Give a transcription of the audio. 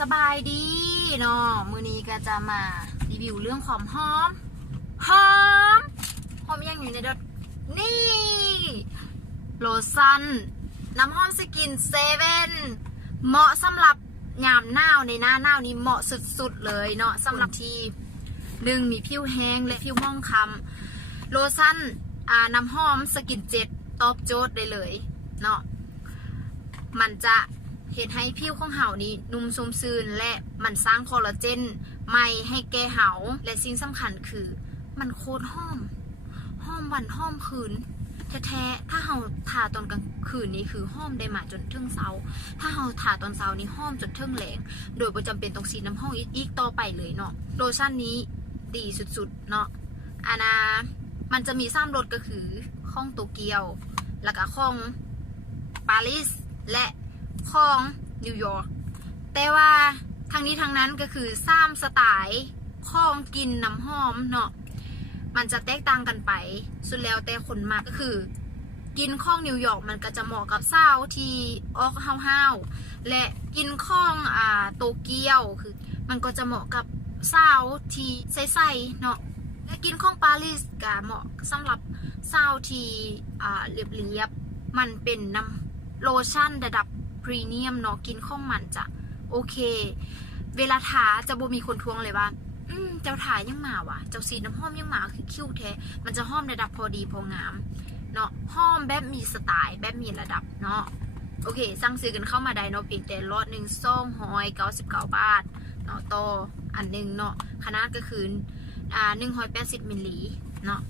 สบายดีเนาะมื้อนี้ก็จะมารีวิวเรื่องความหอมยังอยู่ในรถนี่โลชั่นน้ำหอมสกินเซเว่นเหมาะสำหรับยามหนาวในหน้าหนาวนี้เหมาะสุดๆเลยเนาะสำหรับที่มีผิวแห้งและผิวม่องคล้ำโลชั่นน้ำหอมสกินเจ็ตตอบโจทย์ได้เลยเนาะมันจะเห็นให้ผิวของเห่านี้นุ่มชุ่มชื้นและมันสร้างคอลลาเจนใหม่ให้แก่เห่าและสิ่งสำคัญคือมันโคตรหอมวันหอมคืนแท้ๆถ้าเห่าทาตอนกลางคืนนี้คือหอมได้มาจนถึงเช้าถ้าเห่าทาตอนเช้านี้หอมจนถึงแหลงโดยประจำเป็นต้องสีน้ำหอมอีกต่อไปเลยเนาะโลชั่นนี้ดีสุดๆเนาะมันจะมี3รสก็คือข้องโตเกียวแล้วก็ข้องปารีสและของนิวยอร์กแต่ว่าทางนี้ทางนั้นก็คือ3สไตล์ของกินน้ำหอมเนาะมันจะแตกต่างกันไปสุดแล้วแต่คนมากก็คือกินของนิวยอร์กมันก็จะเหมาะกับสาวที่ออกห้าวๆและกินของโตเกียวคือมันก็จะเหมาะกับสาวที่ใสๆเนาะและกินของปารีสก็เหมาะสำหรับสาวที่เรียบๆมันเป็นน้ำโลชั่นระดับพรีเมียมเนาะกินข้องมันจะโอเคเวลาทาจะบ่มีคนทวงเลยว่าเจ้าทายังมาวะเจ้าสีน้ำหอมยังมาคือคิ้วแท้มันจะหอมระดับพอดีพองามเนาะหอมแบบมีสไตล์แบบมีระดับเนาะโอเคสั่งซื้อกันเข้ามาได้เนาะเพียงแต่รอด199 บาทเนาะต่ออันหนึ่งเนาะขนาดก็คือ180 มิลลิลิตรเนาะ